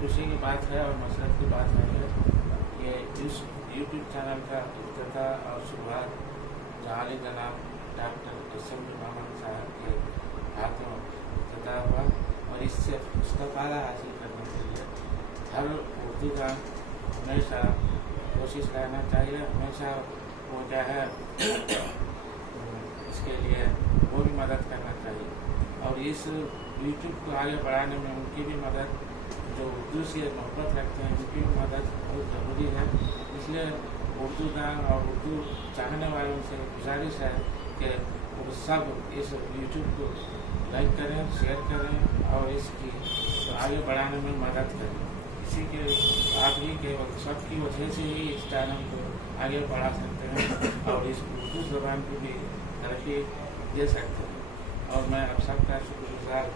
खुशी की बात है और मसरत की बात है ये इस यूट्यूब चैनल का इफ्तिताह और शुरुआत जाली जनाब डॉक्टर एस.एम. मोहम्मद साहब के हाथों इफ्तिताह हुआ और इससे इस्तेफादा हासिल करने के लिए हर उर्दू का हमेशा कोशिश करना चाहिए, हमेशा वो क्या है इसके लिए वो भी मदद करना चाहिए। और इस यूट्यूब को आगे बढ़ाने में उनकी भी मदद, जो उर्दू से मोहब्बत रखते हैं उनकी भी मदद बहुत ज़रूरी है। इसलिए उर्दू दान और उर्दू चाहने वालों से गुजारिश है कि वो सब इस यूट्यूब को लाइक करें, शेयर करें और इसकी आगे बढ़ाने में मदद करें। इसी के आप ही के सबकी वजह से ही इस चैनल को आगे बढ़ा सकते हैं और इस उर्दू ज़बान को भी तरक्की दे सकते हैं। और मैं आप सबका शुक्रगुजार